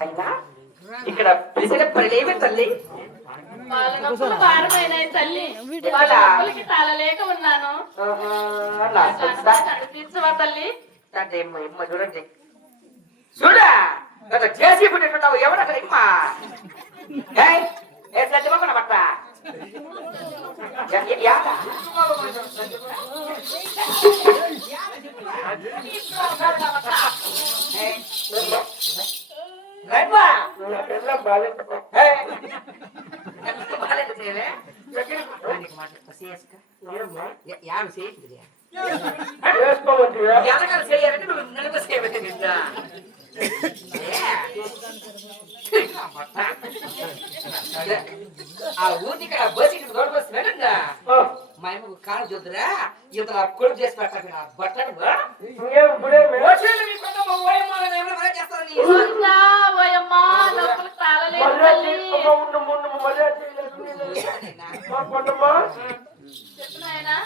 అయినా ఇక్కడ పిలిచిన పనిలేమి తల్లి. వాళ్ళ తల్లి. వాళ్ళ నొప్పులకి తీర్చవా తల్లి అంటే ఇమ్మ ఇమ్మ చూడండి చూడా గత చేసి పుట్టినట్టున్నావు ఇమ్మ ఏయ్, ఏ సత్య మొక్కన పట్ట ఎంత బాలేదు చేయలే? ఆ ఊరికి ఆ బస్సు ఇక్కడ రోడ్డు మా అమ్మ కాలు చూద్దరా ఇతర కొడుకు చేసి పెట్టాలి బట్టలు సుందా,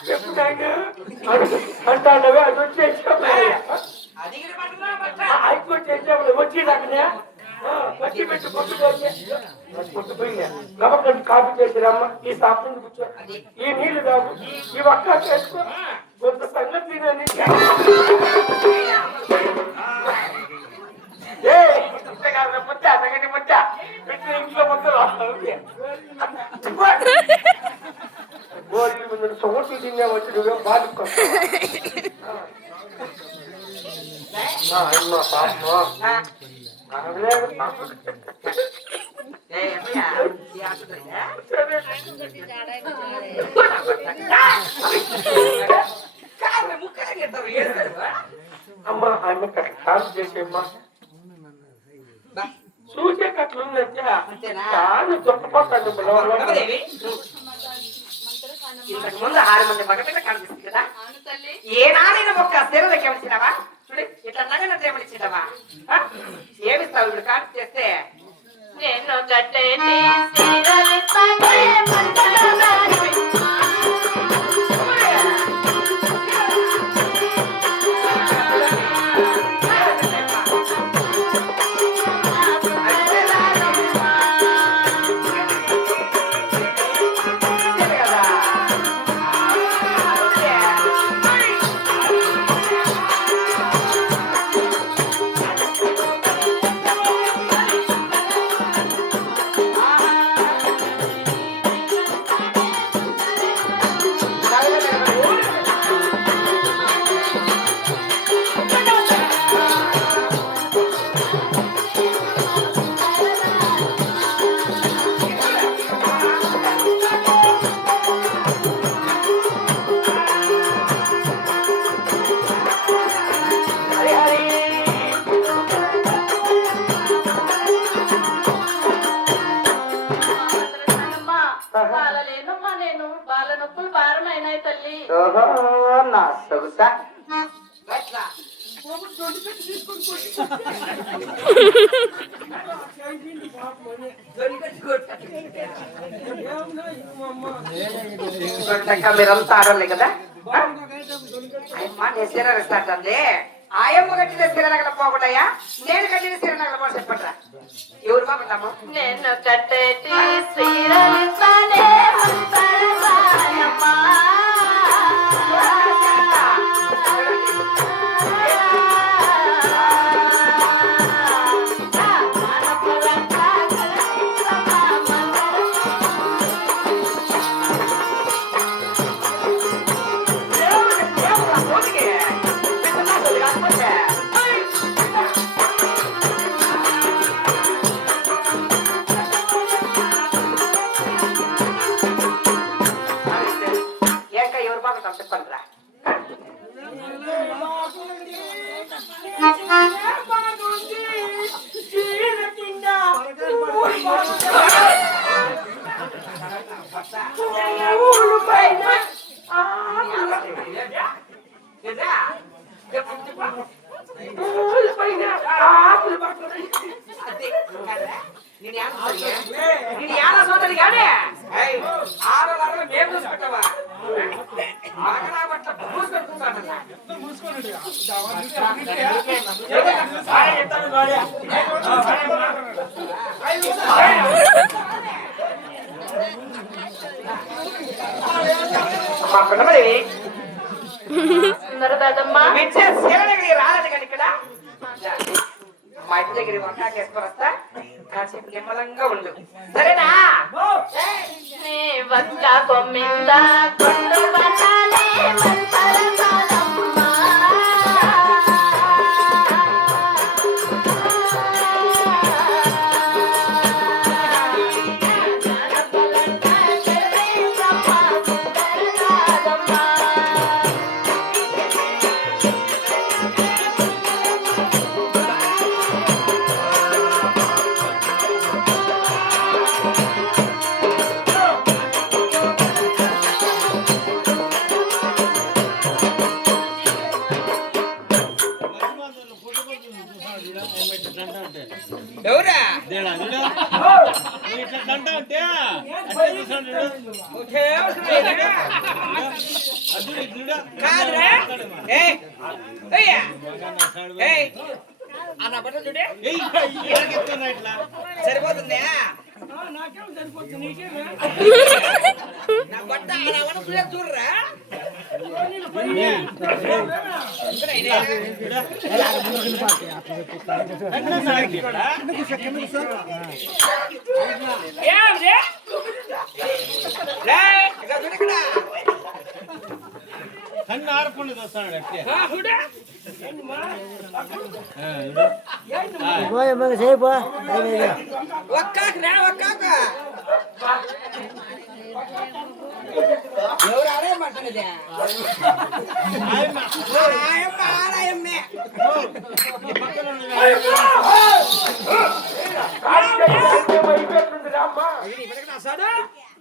చెప్పు నాయనా. అంటాడవే అది వచ్చేసాం అది ఇక్కడ వచ్చి నాకనే వచ్చి పెట్టి పొట్టుపోయింది కాబట్టి కాపీ చేసిరమ్మ ఈ సాప్ నుండి కూర్చో. ఈ నీళ్ళు కాదు ఈ ఒక్క చేసుకో కొంత సంగతి ఏ ముద్ద కాదు ముద్ద సంగతి ఇంట్లో మొత్తం ఆసుపత్రికా? కాదు, ముక్కలు ఎత్తావు, ఏడుస్తావా? అమ్మ ఆమె కాల్ చేసేమ్మా బా, చూసే కట్లుందంటే అంతేనా? కాళ్ళు దొట్టపోతాడు రమదేవి, ఇంతకు ముందు ఆరు మంది మగపిల్ల కనిపిస్తుంది కదా? అవును తల్లి ఏనాడైనా ఒక్క స్థిరలకి ఏమిచ్చినావా చూడు ఇట్లా నగనట్టు ఏమనిచ్చినావా ఏమిస్తావు ఇప్పుడు కాపీ చేస్తే? నేను గట్టే బాలలేనమ్మా నేను. బాల నొప్పులు భారమైనాయి తల్లి. నా సొగుసా. మీరంతా ఆడలే కదా? అమ్మా నేను సిరగిస్తాంటే ఆయమ్మ కట్టిన సిరనగల పోకూడయా నేను కట్టిన సిరనగల పోక చెప్పట్రా ఎవరు బాగుంటాము నేను కట్టేటి శ్రీరలితనే ఎవరు బాగుంటాం చెప్పండి రా కదా మా పిల్లమది సుందర దాదమ్మా రాలేదు కానీ ఇక్కడ మా ఇంటి దగ్గర వంకాయ చేసుకొని వస్తా కాసేపు నిమ్మలంగా ఉండు సరేనా కొండు ఎవరా? అన్న బట్టలు చూడే. సరిపోతుందా? నా ಕಣ್ಣು ಆರ್ಕೊಂಡು ದೋಸಣ ಅಷ್ಟೇ போய் மங்க செய்ய போ.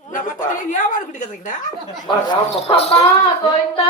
நம்ம பக்கத்துல வியாபாரம் குடிக்கிறதுக்குடா? கோயிந்தா